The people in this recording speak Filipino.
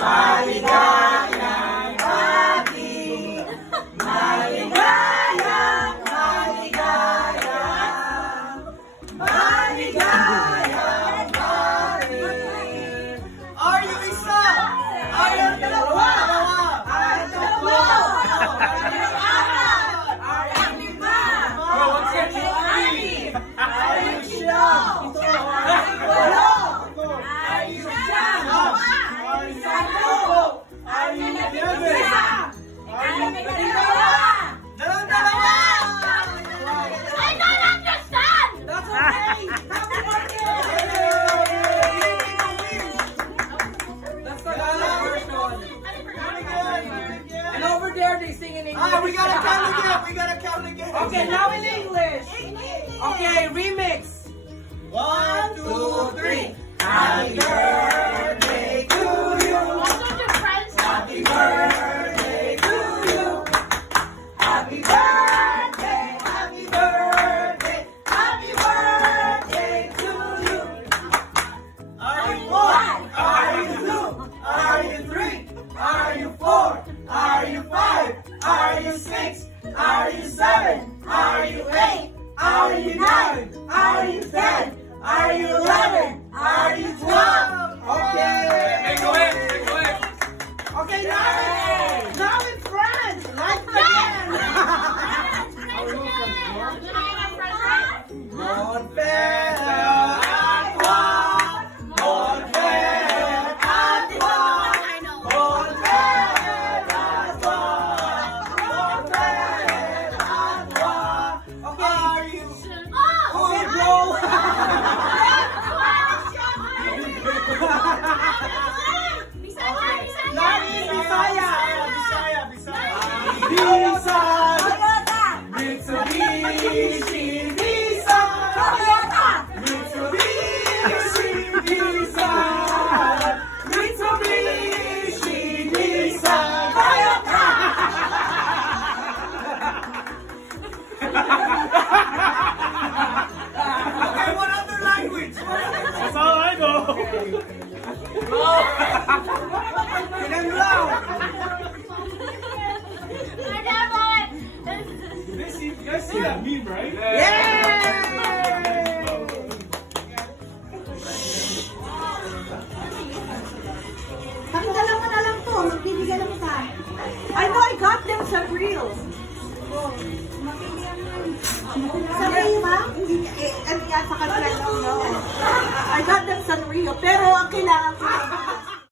Maligayang Happy! Maligayang, maligayang, maligayang Happy! Are you isa? Are you dalawa? Are you tatlo? Are you apat? Are you lima? Are you anim? Are you siyam? Are you walo? Are you siyam? Are you sampo? Are you isa? Are you dalawa? Dalawa! I don't understand! That's okay! Happy birthday! That's the version. And over there they sing in English. Ah, we gotta count again! We gotta count again! Okay, now in English! Okay, remix! 1, 2, 3! Happy birthday to you! Happy birthday to you! Happy birthday! Happy birthday! Happy birthday to you! Are you 1? Are you 2? Are you 3? Are you 4? Are you 5? Are you 6? Are you 7? Are you 8? Are you 9? Are you 10? Are you 11? Are you 12? Okay. Go ahead. Okay, now it's France. Like again. Bon fête à toi. Bon fête à toi. Bon fête à toi. Bon fête à toi. Okay. Are you? Okay, bro. Mitsubishi Visa, Mitsubishi Visa, Mitsubishi Visa, Toyota. Okay, what other language? That's all I know. You guys see that meme, right? Yeah! Bakit dalawa na lang to? Magbibigyan lang sa... I know I got them sa reels. Sa reels, ha? Hindi, ano yan, sa kanila, no. I got them sa reels. Pero ang kailangan ko